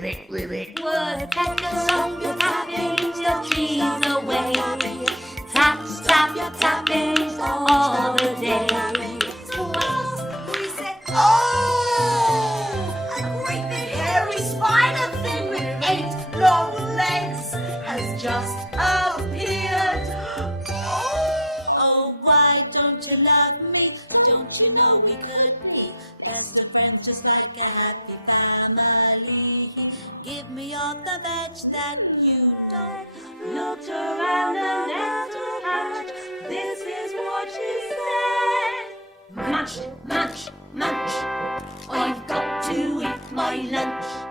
ribbit, ribbit. Woodpecker, so you're tapping the trees away. Tap, tap, tapping all the day. We said, oh! A great big hairy spider thing with 8 long legs has just appeared. Oh, why don't you love me? Don't you know we could be best of friends, just like a happy family? Give me all the veg that you don't. Looked around and answered Munch. This is what she said. Munch, munch, munch. I've got to eat my lunch.